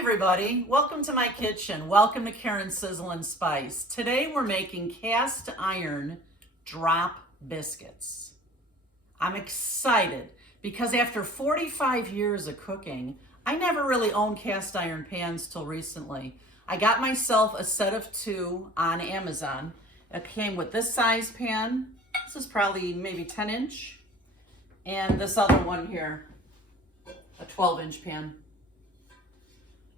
everybody, welcome to my kitchen. Welcome to Karen's Sizzle and Spice. Today we're making cast iron drop biscuits. I'm excited because after 45 years of cooking, I never really owned cast iron pans till recently. I got myself a set of 2 on Amazon. It came with this size pan. This is probably maybe 10 inch. And this other one here, a 12-inch pan.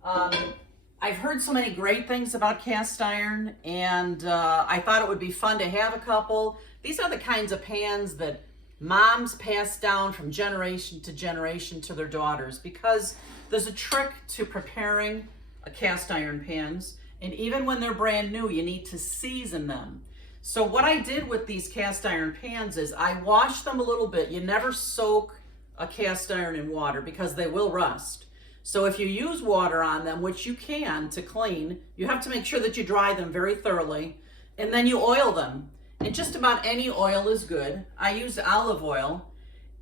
I've heard so many great things about cast iron, and I thought it would be fun to have a couple. These are the kinds of pans that moms pass down from generation to generation to their daughters, because there's a trick to preparing a cast iron pans, and even when they're brand new, you need to season them. So what I did with these cast iron pans is I washed them a little bit. You never soak a cast iron in water because they will rust. So if you use water on them, which you can to clean, you have to make sure that you dry them very thoroughly, and then you oil them. And just about any oil is good. I used olive oil.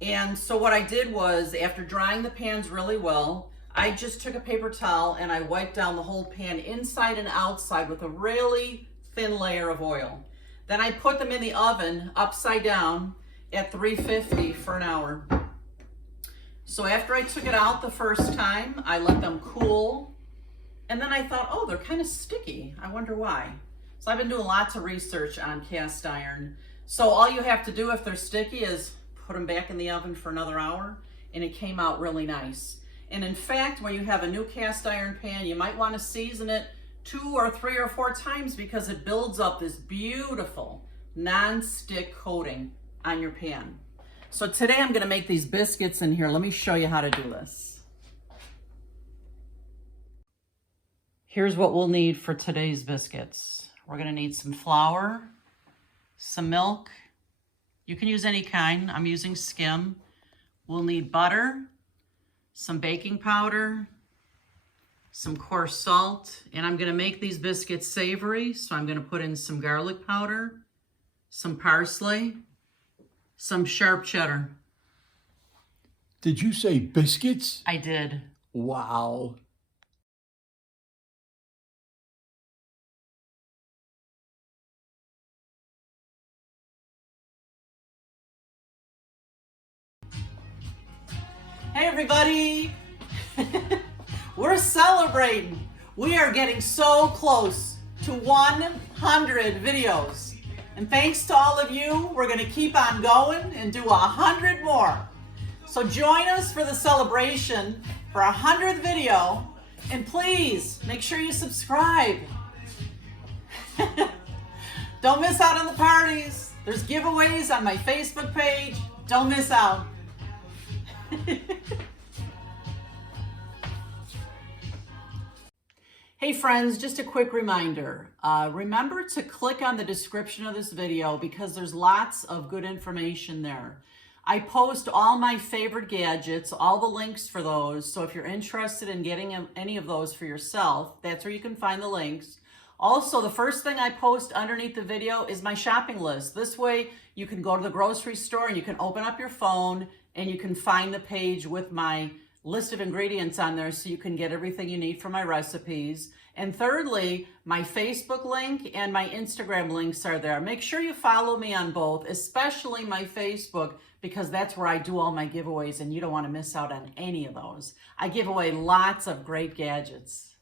And so what I did was, after drying the pans really well, I just took a paper towel and I wiped down the whole pan inside and outside with a really thin layer of oil. Then I put them in the oven upside down at 350 for an hour. So after I took it out the first time, I let them cool. And then I thought, oh, they're kind of sticky. I wonder why. So I've been doing lots of research on cast iron. So all you have to do if they're sticky is put them back in the oven for another hour, and it came out really nice. And in fact, when you have a new cast iron pan, you might want to season it 2 or 3 or 4 times because it builds up this beautiful non-stick coating on your pan. So today I'm going to make these biscuits in here. Let me show you how to do this. Here's what we'll need for today's biscuits. We're going to need some flour, some milk. You can use any kind. I'm using skim. We'll need butter, some baking powder, some coarse salt, and I'm going to make these biscuits savory, so I'm going to put in some garlic powder, some parsley, some sharp cheddar. Did you say biscuits? I did. Wow. Hey everybody! We're celebrating. We are getting so close to 100 videos. And thanks to all of you, we're going to keep on going and do 100 more. So join us for the celebration for 100th video. And please make sure you subscribe. Don't miss out on the parties. There's giveaways on my Facebook page. Don't miss out. Hey friends, just a quick reminder. Remember to click on the description of this video because there's lots of good information there. I post all my favorite gadgets, all the links for those, so if you're interested in getting any of those for yourself, that's where you can find the links. Also, the first thing I post underneath the video is my shopping list. This way you can go to the grocery store and you can open up your phone and you can find the page with my list of ingredients on there so you can get everything you need for my recipes. And thirdly, my Facebook link and my Instagram links are there. Make sure you follow me on both, especially my Facebook, because that's where I do all my giveaways and you don't want to miss out on any of those. I give away lots of great gadgets.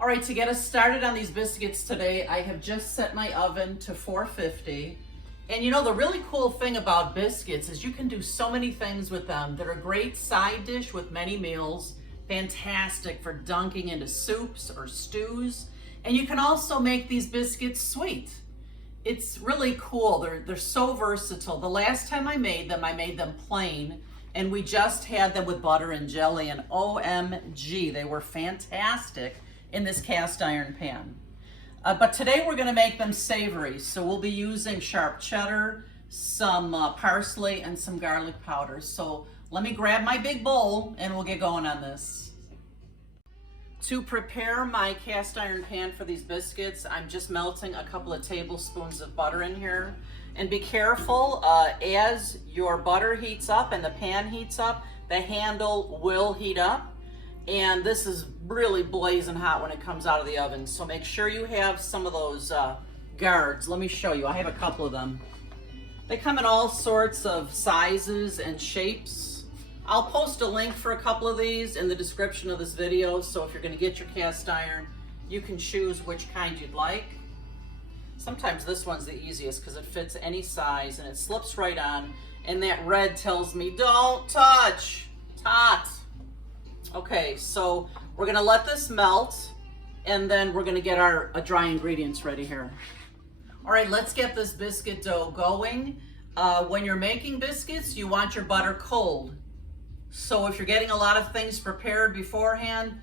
All right, to get us started on these biscuits today, I have just set my oven to 450. And you know, the really cool thing about biscuits is you can do so many things with them. They're a great side dish with many meals, fantastic for dunking into soups or stews. And you can also make these biscuits sweet. It's really cool. They're so versatile. The last time I made them plain, and we just had them with butter and jelly, and OMG, they were fantastic in this cast iron pan. But today we're going to make them savory, so we'll be using sharp cheddar, some parsley, and some garlic powder. So let me grab my big bowl and we'll get going on this. To prepare my cast iron pan for these biscuits, I'm just melting a couple of tablespoons of butter in here. And be careful, as your butter heats up and the pan heats up, the handle will heat up. And this is really blazing hot when it comes out of the oven. So make sure you have some of those guards. Let me show you. I have a couple of them. They come in all sorts of sizes and shapes. I'll post a link for a couple of these in the description of this video. So if you're going to get your cast iron, you can choose which kind you'd like. Sometimes this one's the easiest because it fits any size and it slips right on. And that red tells me, don't touch, tot. Okay, so we're gonna let this melt and then we're gonna get our dry ingredients ready here. All right, let's get this biscuit dough going. When you're making biscuits, you want your butter cold. So if you're getting a lot of things prepared beforehand,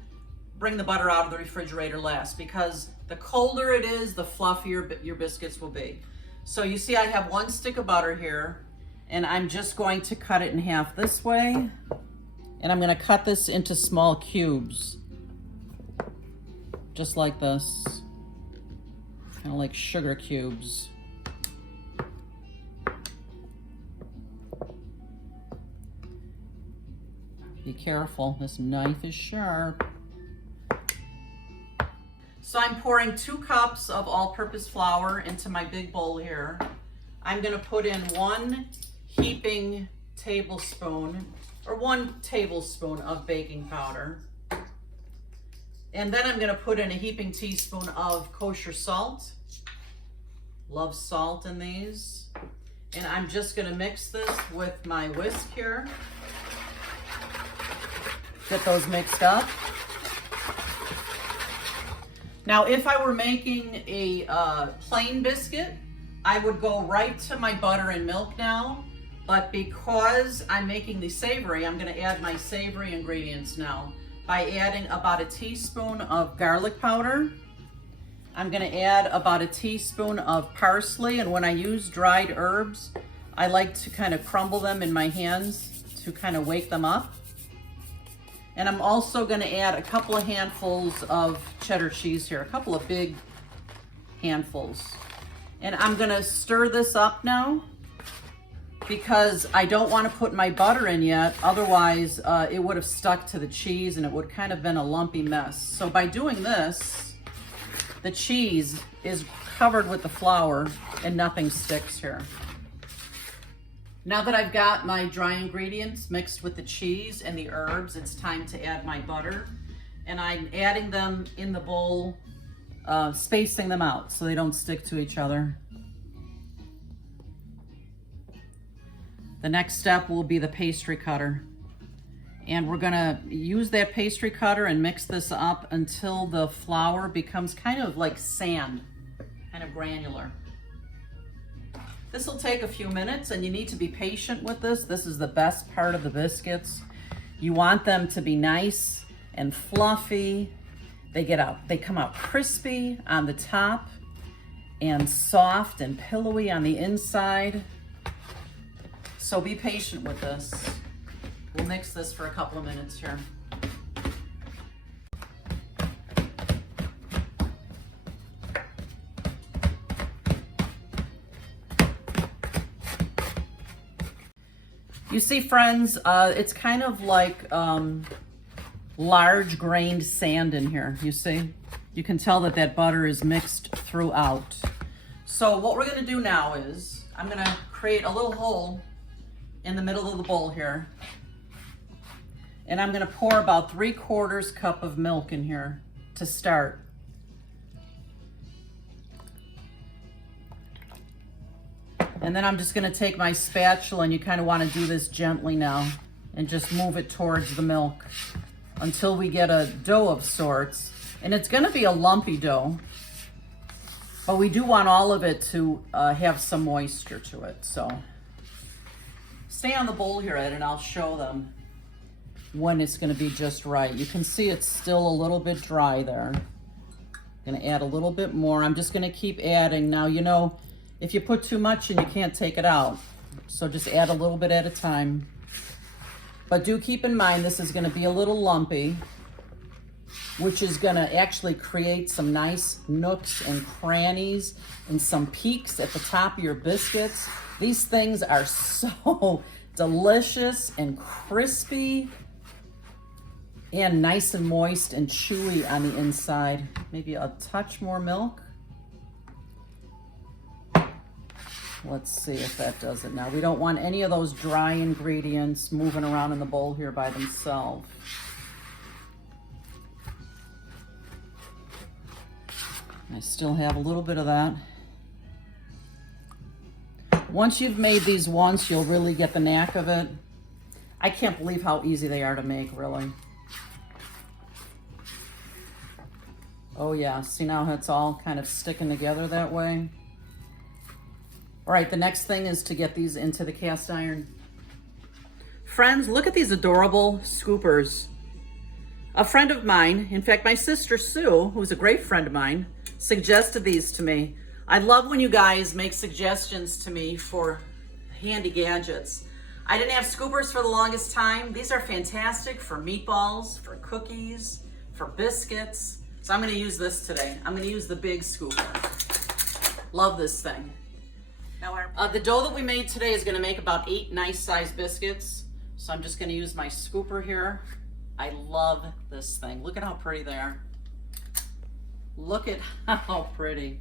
bring the butter out of the refrigerator last, because the colder it is, the fluffier your biscuits will be. So you see I have 1 stick of butter here, and I'm just going to cut it in half this way. And I'm gonna cut this into small cubes, just like this, kind of like sugar cubes. Be careful, this knife is sharp. So I'm pouring 2 cups of all-purpose flour into my big bowl here. I'm gonna put in 1 heaping tablespoon, or 1 tablespoon of baking powder. And then I'm gonna put in a heaping teaspoon of kosher salt. Love salt in these. And I'm just gonna mix this with my whisk here. Get those mixed up. Now, if I were making a plain biscuit, I would go right to my butter and milk now. But because I'm making the savory, I'm gonna add my savory ingredients now by adding about a teaspoon of garlic powder. I'm gonna add about a teaspoon of parsley, and when I use dried herbs, I like to kind of crumble them in my hands to kind of wake them up. And I'm also gonna add a couple of handfuls of cheddar cheese here, a couple of big handfuls. And I'm gonna stir this up now, because I don't want to put my butter in yet, otherwise it would have stuck to the cheese and it would kind of been a lumpy mess. So by doing this, the cheese is covered with the flour and nothing sticks here. Now that I've got my dry ingredients mixed with the cheese and the herbs, it's time to add my butter. And I'm adding them in the bowl, spacing them out so they don't stick to each other. The next step will be the pastry cutter. And we're gonna use that pastry cutter and mix this up until the flour becomes kind of like sand, kind of granular. This will take a few minutes and you need to be patient with this. This is the best part of the biscuits. You want them to be nice and fluffy. They come out crispy on the top and soft and pillowy on the inside. So be patient with this. We'll mix this for a couple of minutes here. You see, friends, it's kind of like large grained sand in here, you see? You can tell that that butter is mixed throughout. So what we're gonna do now is, I'm gonna create a little hole in the middle of the bowl here. And I'm gonna pour about 3/4 cup of milk in here to start. And then I'm just gonna take my spatula, and you kind of wanna do this gently now, and just move it towards the milk until we get a dough of sorts. And it's gonna be a lumpy dough, but we do want all of it to have some moisture to it, so. Stay on the bowl here, Ed, and I'll show them when it's gonna be just right. You can see it's still a little bit dry there. I'm gonna add a little bit more. I'm just gonna keep adding. Now, you know, if you put too much in, you can't take it out. So just add a little bit at a time. But do keep in mind, this is gonna be a little lumpy, which is gonna actually create some nice nooks and crannies and some peaks at the top of your biscuits. These things are so delicious and crispy. And nice and moist and chewy on the inside. Maybe a touch more milk. Let's see if that does it now. We don't want any of those dry ingredients moving around in the bowl here by themselves. I still have a little bit of that. Once you've made these once, you'll really get the knack of it. I can't believe how easy they are to make, really. Oh yeah, see now how it's all kind of sticking together that way? All right, the next thing is to get these into the cast iron. Friends, look at these adorable scoopers. A friend of mine, in fact, my sister Sue, who's a great friend of mine, suggested these to me. I love when you guys make suggestions to me for handy gadgets. I didn't have scoopers for the longest time. These are fantastic for meatballs, for cookies, for biscuits. So I'm gonna use this today. I'm gonna use the big scooper. Love this thing. Now the dough that we made today is gonna make about 8 nice sized biscuits. So I'm just gonna use my scooper here. I love this thing. Look at how pretty they are. Look at how pretty.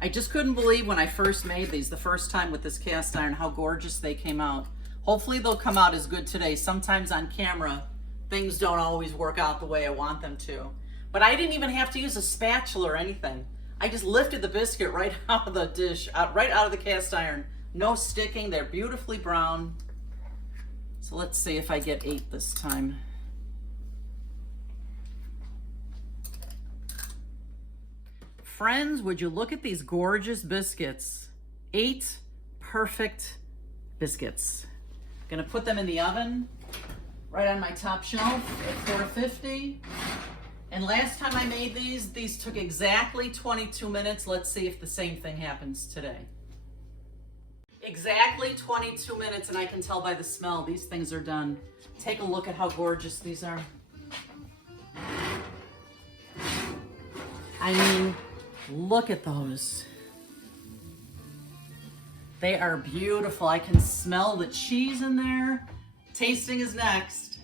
I just couldn't believe when I first made these the first time with this cast iron how gorgeous they came out. Hopefully they'll come out as good today. Sometimes on camera, things don't always work out the way I want them to. But I didn't even have to use a spatula or anything. I just lifted the biscuit right out of the dish, right out of the cast iron. No sticking, they're beautifully brown. So let's see if I get 8 this time. Friends, would you look at these gorgeous biscuits? 8 perfect biscuits. Gonna put them in the oven, right on my top shelf at 450. And last time I made these took exactly 22 minutes. Let's see if the same thing happens today. Exactly 22 minutes, and I can tell by the smell, these things are done. Take a look at how gorgeous these are. I mean, look at those. They are beautiful. I can smell the cheese in there. Tasting is next.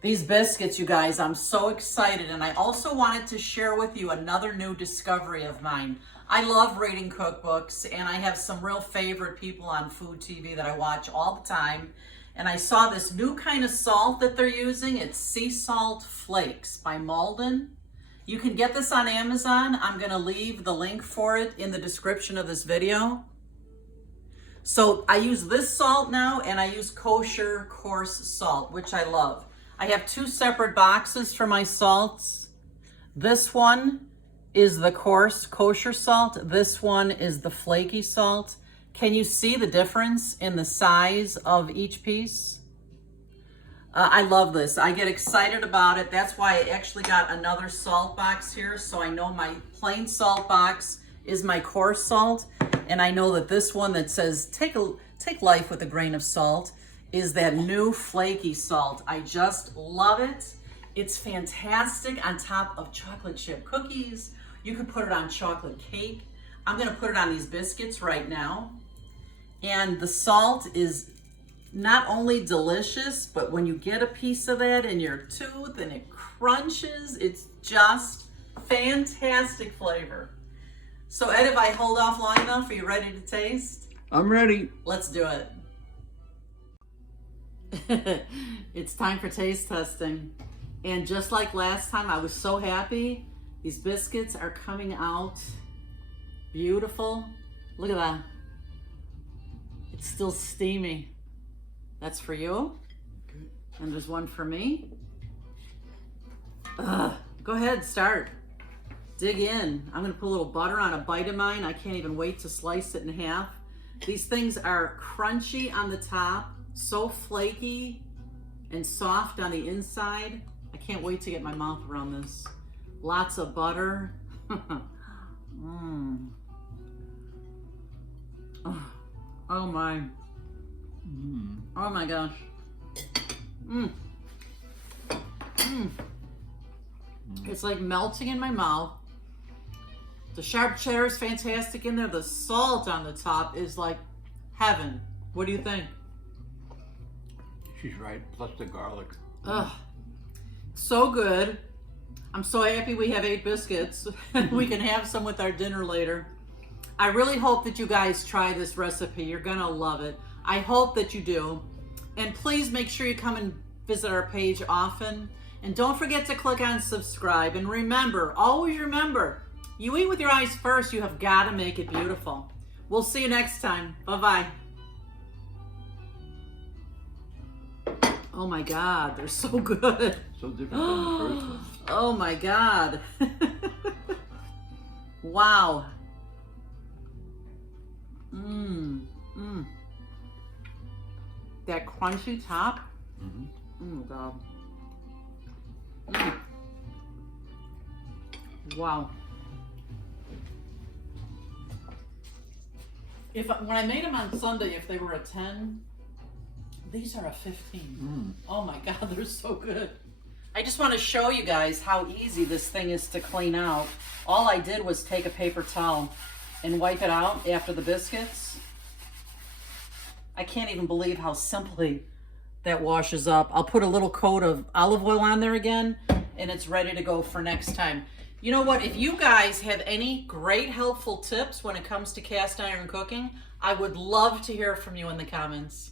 These biscuits, you guys, I'm so excited. And I also wanted to share with you another new discovery of mine. I love reading cookbooks, and I have some real favorite people on food TV that I watch all the time. And I saw this new kind of salt that they're using. It's Sea Salt Flakes by Malden. You can get this on Amazon. I'm gonna leave the link for it in the description of this video. So I use this salt now, and I use kosher coarse salt, which I love. I have 2 separate boxes for my salts. This one is the coarse kosher salt. This one is the flaky salt. Can you see the difference in the size of each piece? I love this. I get excited about it. That's why I actually got another salt box here. So I know my plain salt box is my coarse salt. And I know that this one that says take life with a grain of salt is that new flaky salt. I just love it. It's fantastic on top of chocolate chip cookies. You could put it on chocolate cake. I'm gonna put it on these biscuits right now. And the salt is not only delicious, but when you get a piece of that in your tooth and it crunches, it's just fantastic flavor. So Ed, if I hold off long enough, are you ready to taste? I'm ready. Let's do it. It's time for taste testing. And just like last time, I was so happy. These biscuits are coming out beautiful. Look at that. It's still steamy. That's for you. Good. And there's one for me. Go ahead, start. Dig in. I'm gonna put a little butter on a bite of mine. I can't even wait to slice it in half. These things are crunchy on the top, so flaky and soft on the inside. I can't wait to get my mouth around this. Lots of butter. Oh my. Oh my gosh. It's like melting in my mouth. The sharp cheddar is fantastic in there. The salt on the top is like heaven. What do you think? She's right. Plus the garlic. Ugh, so good. I'm so happy we have 8 biscuits. We can have some with our dinner later. I really hope that you guys try this recipe. You're gonna love it. I hope that you do. And please make sure you come and visit our page often. And don't forget to click on subscribe. And remember, always remember, you eat with your eyes first. You have got to make it beautiful. We'll see you next time. Bye-bye. Oh my God, they're so good. So different than the first one. Oh my God. Wow. That crunchy top. Mm-hmm. Oh my God. Wow. When I made them on Sunday, if they were a 10, these are a 15. Oh my God, they're so good. I just want to show you guys how easy this thing is to clean out. All I did was take a paper towel and wipe it out after the biscuits. I can't even believe how simply that washes up. I'll put a little coat of olive oil on there again, and it's ready to go for next time. You know what? If you guys have any great helpful tips when it comes to cast iron cooking, I would love to hear from you in the comments.